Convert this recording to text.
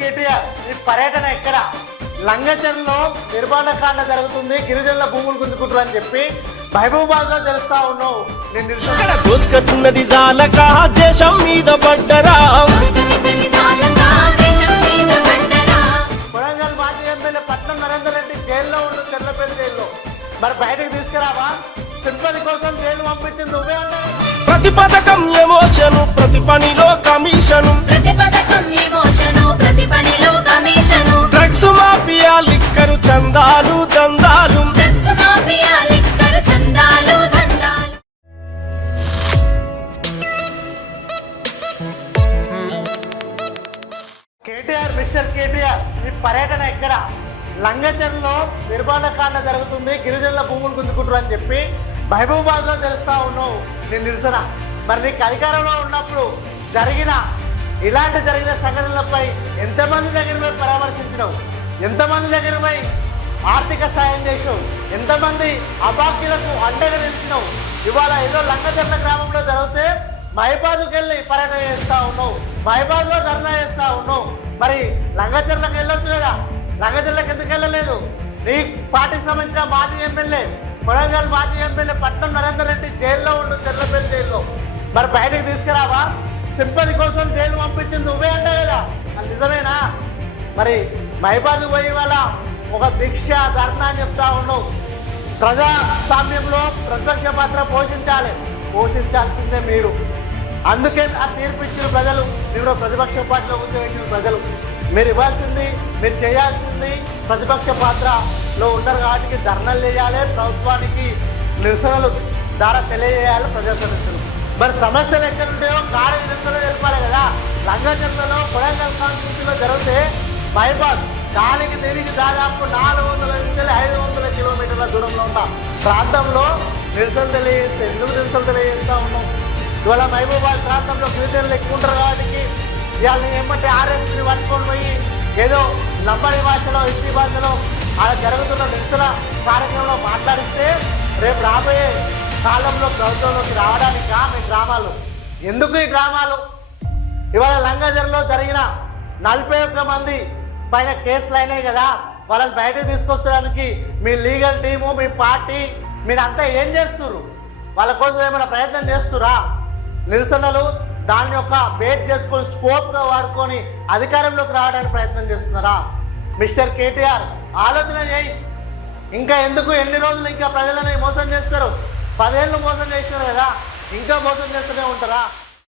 కేటీఆర్ ఈ పర్యటన ఎక్కడ? లంగచర్లో నిర్మాణకాండ జరుగుతుంది, గిరిజనుల భూములు గుంజుకుంటారు అని చెప్పి మహబూబాద్ లో తెలుస్తా ఉన్నావు. నేను దోసుకున్నది జాలక దేశం మీద పడ్డరా. కొడంగల్ మాజీ ఎమ్మెల్యే పట్నం నరేందర్ రెడ్డి జైల్లో ఉండు, తెల్లపల్లి జైల్లో. మరి బయటకు తీసుకురావా? సింపతి కోసం జైలు పంపించింది నువ్వే అంటావు. ప్రతి పథకం ఎమోషను, ప్రతి పనిలో కమిషను. డ్రగ్స్ మాఫియా లిక్కరు చందాలు దందాలు. కేటీఆర్, మిస్టర్ కేటీఆర్ ఈ పర్యటన ఎక్కడ? లంగచర్లో నిర్మాణకాండ జరుగుతుంది, గిరిజనుల భూములు గుంజుకుంటారు అని చెప్పి మహబూబాద్ లో తెలుస్తా ఉన్నావు. నేను నిరసన. మరి నీకు అధికారంలో ఉన్నప్పుడు ఇలాంటి జరిగిన సంఘటనలపై ఎంతమంది దగ్గర పోయి పరామర్శించినావు? ఎంతమంది దగ్గర పోయి ఆర్థిక సాయం చేసావు? ఎంతమంది అభాగ్యులకు అండగా నిలిచినావు? ఇవాళ ఏదో లంగచర్ల గ్రామంలో జరిగితే మహిబాద్కి వెళ్ళి పర్యటన చేస్తా ఉన్నావు, మహిబాద్ లో ధర్నా చేస్తా ఉన్నావు. మరి లంగచర్లకు వెళ్ళొచ్చు కదా, లంగచర్లకు ఎందుకు వెళ్ళలేదు? నీ పార్టీకి సంబంధించిన మాజీ ఎమ్మెల్యే, కొడంగల్ మాజీ ఎమ్మెల్యే పట్నం నరేందర్ రెడ్డి జైల్లో ఉండు, తెల్లపల్లి జైల్లో. మరి బయటకు తీసుకురావా? సింపతి కోసం జైలు పంపించింది నువ్వే అంటావు కదా, అది నిజమేనా? మరి మహిబాద్ పోయి వాళ్ళ ఒక దీక్ష ధర్నా అని చెప్తా ఉన్నావు. ప్రజాస్వామ్యంలో ప్రతిపక్ష పాత్ర పోషించాల్సిందే మీరు. అందుకే ఆ తీర్పు ఇచ్చిన ప్రజలు, మీరు ప్రతిపక్ష పార్టీలో కూర్చోబెట్టిన ప్రజలు. మీరు ఇవ్వాల్సింది, మీరు చేయాల్సింది ప్రతిపక్ష పాత్రలో ఉన్నారు కాబట్టి ధర్నాలు చేయాలి, ప్రభుత్వానికి నిరసనలు ద్వారా తెలియజేయాలి ప్రజా సమస్యలు. మరి సమస్యలు ఎక్కడ ఉంటాయో కార్య నిరసనలు తెలిపాలి కదా. లంగచర్లలో కొడంగల్ కాన్స్టిట్యూన్సీలో జరిగితే మహిబాద్ దానికి దీనికి దాదాపు 400 నుంచి 500 కిలోమీటర్ల దూరంలో ఉన్న ప్రాంతంలో నిరసన తెలియజేస్తే ఎందుకు నిరసన తెలియజేస్తూ ఉన్నాం? ఇవాళ మహబూబాద్ ప్రాంతంలో గిరిజనులు ఎక్కువ ఉంటారు కాబట్టి ఇవాళ ఏమంటే ఆర్ఎస్ని పట్టుకొని పోయి ఏదో లంబాడి భాషలో, హిందీ భాషలో అలా జరుగుతున్న నిరసన కార్యక్రమంలో మాట్లాడిస్తే రేపు రాబోయే కాలంలో ప్రభుత్వంలోకి రావడానికి మీ డ్రామాలు ఎందుకు? ఈ డ్రామాలు ఇవాళ లంగజర్లో జరిగిన 41 మంది పైన కేసులు అయినాయి కదా, వాళ్ళని బయటకు తీసుకొచ్చడానికి మీ లీగల్ టీము, మీ పార్టీ, మీరంతా ఏం చేస్తున్నారు? వాళ్ళ కోసం ఏమైనా ప్రయత్నం చేస్తురా? నిరసనలు దాని యొక్క బేస్ చేసుకొని స్కోప్గా వాడుకొని అధికారంలోకి రావడానికి ప్రయత్నం చేస్తున్నారా? మిస్టర్ కేటీఆర్ ఆలోచన చేయి. ఇంకా ఎందుకు, ఎన్ని రోజులు ఇంకా ప్రజలను మోసం చేస్తారు? 10 ఏళ్ళు మోసం చేసినారు కదా, ఇంకా మోసం చేస్తూనే ఉంటారా?